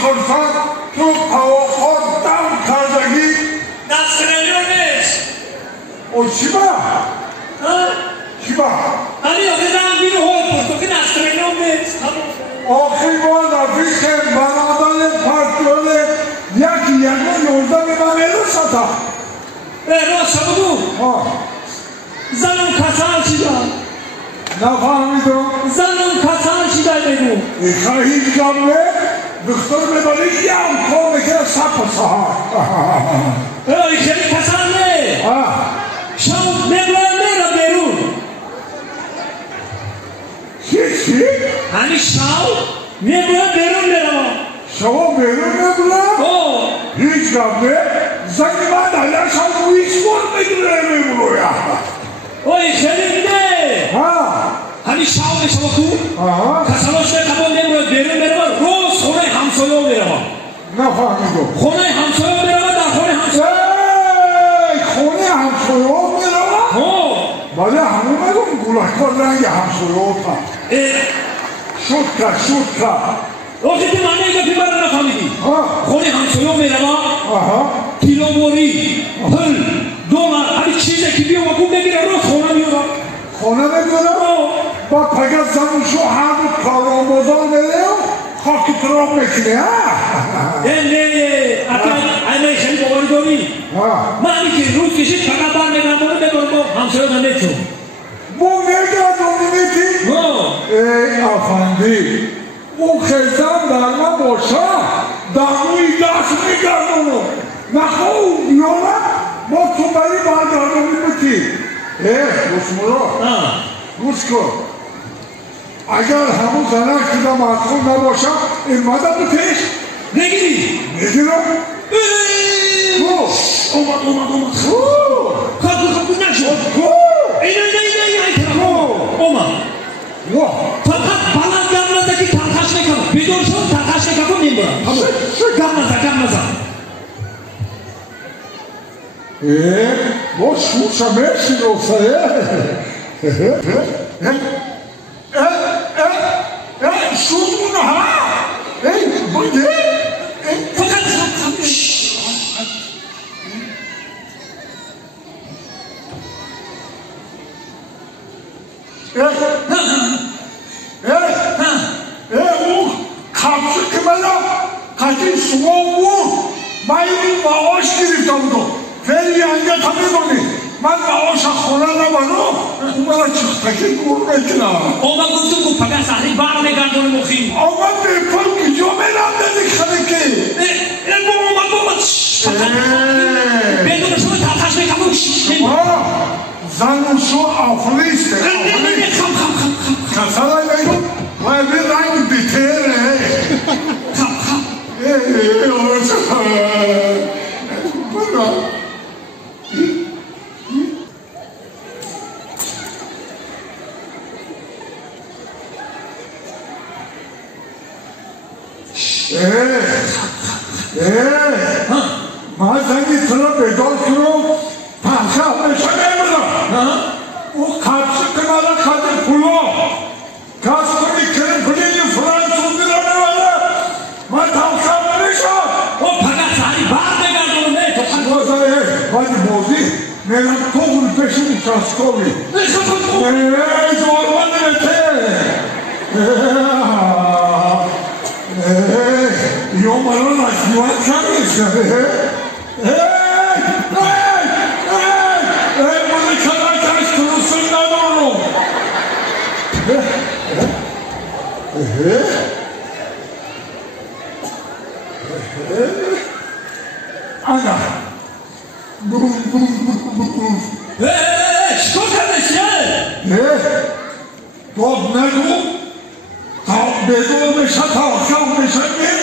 میخورسان تو پاوخور دم کردگی نسترلیونش او چی با؟ چی با؟ همی آقای رنگین هول پرتو که نسترلیونش آخی با رفیقم برادر پرتوله یکی یورده به من ایلو شده راست شبودو زنم کسان شده نفهمیدم زنم کسان شده بگو خواهید جمعه دکتر ببرید یم کنه که سب سهار خیلی کسان نه شما نباید میره بیرون چی؟ همی شما نباید بیرون میره شما بیرون نبوده؟ هیچ گفته زنی من دلیل شما هیچ بار میگیره میبروی اوی خیلی نه همی شما کو کساناش نکبال نباید بیرون میره روز خونه همسایه میره نفهمیدم خونه همسایه میره در خونه همسایه خونه همسایه میره؟ بله همون میگم گلهکار رنگ همسایه تا شد که روزی که من ایگه پیبر نفهمیدی خونه همسایه میره کیلوموری پل دولار همی چیزه که بیا وکو بگیره روز خونه میره خونه میره؟ با پگه زنشو همون کارآموزان میره خاکی تراب میکنه نه اینه خیلی باوری داری من همی که روز کشید فقط بر نگردانه بگرم با همسایه نمیتون با نگردانه میتی؟ ای افندی اون خیزم در من باشه در روی دست میگردانم نخواه بیاره با تو بری برگردانه میتی گوش مرا گوش کن اگر همون زنک دیده مدخول نباشه این مدد بتیش نگیری نگیرم اومد خب نشد اینه اومد فقط بلند گم نزد که ترخش نکنم بدون شد ترخش نکنم نمیبرم گم نزد با شوشا مرسی روسه شوز اونه ها بایده فقط او kapsı kımada kaçın soğuğu mayının maaş girip oldu. Veri yanga tabi doni. Ben maaşa korana bana umara çıktı ki kurmetine. Oma guftum ku paga sahri bar ne gardon mukhi. Ama ne fark ediyor melam dedik haneke. Bu bedun şu tartaş ne kamuş. Zanın şu afliste. Kam. Kasaray benim. Vay bir renk biter. Kam. Bana. من زنگی تلا بیدار کنم پرشه همیشه نمیدم او کپسی که مالا کده پولو کس کنی کرم پولینی فرانسوزی رو نمیده من تمشم نمیشم او پگه ساری بار بگردم نه تو بازه بازی بازی میرم تو گل پشونی چاسکوی زورمان نمیده Io ma non la schiuaccia ma ne cagata escluso da loro Ana Ascolta me Dog nego Bedo me şata, şav me şata